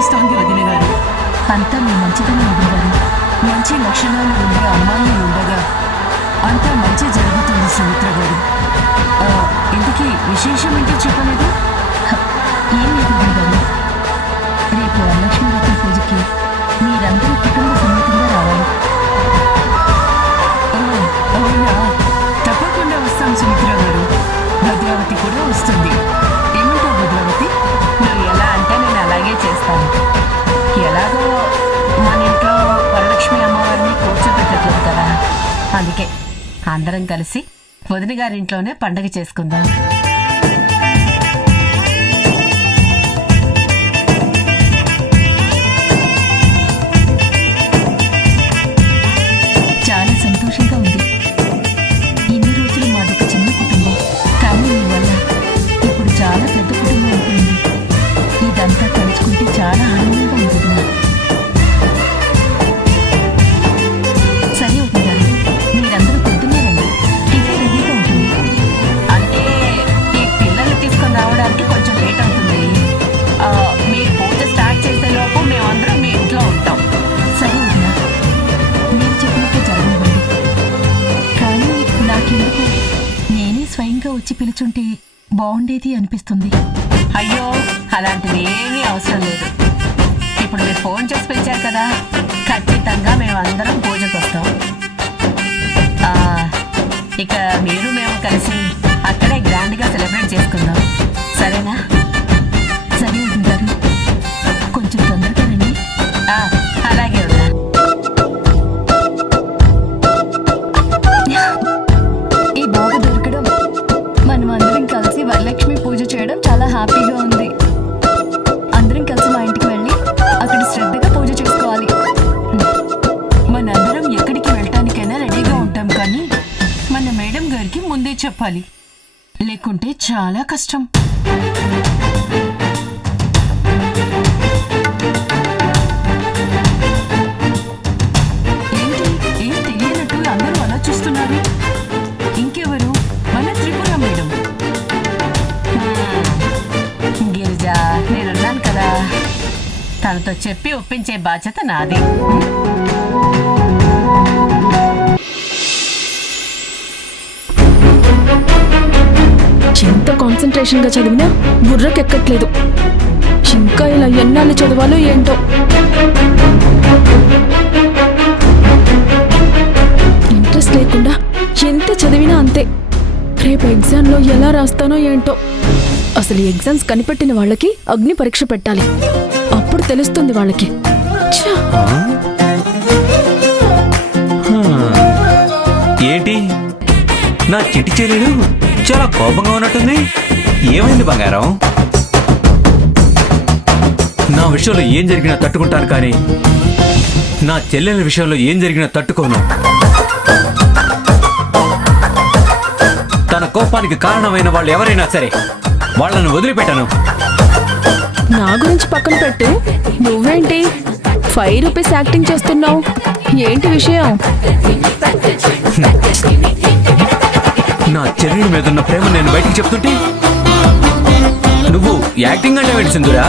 అనిపిస్తోంది వదిన గారు. అంతా మీ మంచిదనం వదిన గారు. మంచి లక్షణాలు ఉండే అమ్మాయిలు ఉండగా అంతా మంచి జరుగుతుంది సుమిత్ర గారు. ఇందుకీ విశేషం ఏంటో చెప్పలేదు? ఏం లేదు వదిన గారు. రేపు వరలక్ష్మి వ్రతం పూజకి మీరందరూ కుటుంబ సమేతంగా రావాలి. అవునా? తప్పకుండా వస్తాం సుమిత్ర గారు. భద్రావతి కూడా వస్తుంది. ఏమంటావు భద్రావతి? నువ్వు ఎలా అంటే నేను అలాగే చేస్తాను. ఎలాగో మన ఇంట్లో వరలక్ష్మి అమ్మవారిని కూర్చోబెట్టట్లేదు కదా, అందుకే అందరం కలిసి వదిన గారింట్లోనే పండగ చేసుకుందాం. చాలా సంతోషంగా ఉంది. ఇన్ని రోజులు మాదొక చిన్న కుటుంబం, కానీ మీ వల్ల ఇప్పుడు చాలా పెద్ద కుటుంబం అయిపోయింది. ఇదంతా తలుచుకుంటే చాలా ఆనందంగా ఉంటుంది. సరే అవుతుందా, మీరందరూ పొద్దున్నే రండి, టిఫిన్ రెడీగా ఉంటుంది. అంటే ఈ పిల్లలు తీసుకొని రావడానికి కొంచెం లేట్ అవుతుంది. మీరు పూజ స్టార్ట్ చేసే లోపు మేమందరం మీ ఇంట్లో ఉంటాం. సరే అవుతుందా, మీరు చెప్పినట్టు జరగనివ్వండి. కానీ నాకెందుకు నేనే స్వయంగా వచ్చి పిలుచుంటే బాగుండేది అనిపిస్తుంది. అయ్యో, అలాంటిది ఏమీ అవసరం లేదు. ఇప్పుడు మీరు ఫోన్ చేసి పిలిచారు కదా, ఖచ్చితంగా మేమందరం పూజకు వస్తాం. ఇక మీరు మేము కలిసి అక్కడే గ్రాండ్గా సెలబ్రేట్ చేసుకుందాం. సరేనా? సరే ఉంటారు, కొంచెం తొందరగా రండి. అలాగే వద్దా. ఈ బాబు దొరకడం, మనం అందరం కలిసి వరలక్ష్మి పూజ చేయడం చాలా హ్యాపీగా ఉంది. అందరం కలిసి మా ఇంటికి వెళ్ళి అక్కడ శ్రద్ధగా పూజ చేసుకోవాలి. మనందరం ఎక్కడికి వెళ్ళటానికైనా రెడీగా ఉంటాం, కానీ మన మేడం గారికి ముందే చెప్పాలి, లేకుంటే చాలా కష్టం. ఏంటి, ఏం తెలియనట్టు అందరూ అలా చూస్తున్నారు? ఇంకెవరు? మన త్రిపుర మేడం. గిరిజా, నేనున్నాను కదా, తనతో చెప్పి ఒప్పించే బాధ్యత నాది. ఎంత కాన్సన్ట్రేషన్ గా చదివినా బుర్రకెక్కట్లేదు. ఇంకా ఇలా ఎన్నాళ్ళు చదవాలో ఏంటో. ఇంట్రెస్ట్ లేకుండా ఎంత చదివినా అంతే. రేపు ఎగ్జామ్లో ఎలా రాస్తానో ఏంటో. అసలు ఎగ్జామ్స్ కనిపెట్టిన వాళ్ళకి అగ్ని పరీక్ష పెట్టాలి, అప్పుడు తెలుస్తుంది వాళ్ళకి. ఏంటి, నా చిట్టి చెల్లెలు చాలా కోపంగా ఉన్నట్టుంది. ఏమైంది బంగారం? నా విషయంలో ఏం జరిగినా తట్టుకుంటాను, కానీ నా చెల్లెల విషయంలో ఏం జరిగినా తట్టుకోను. తన కోపానికి కారణమైన వాళ్ళు ఎవరైనా సరే వాళ్ళను వదిలిపెట్టాను. నా గురించి పక్కన పెట్టు, నువ్వేంటి 5 రూపీస్ యాక్టింగ్ చేస్తున్నావు? ఏంటి విషయం? నా చెల్లెల మీద ఉన్న ప్రేమ నేను బయటికి చెప్తుంటే నువ్వు యాక్టింగ్ అంటే ఏంటి సింధురా?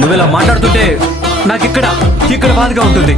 నువ్వు ఇలా మాట్లాడుతుంటే నాకు ఇక్కడ బాధగా ఉంటుంది.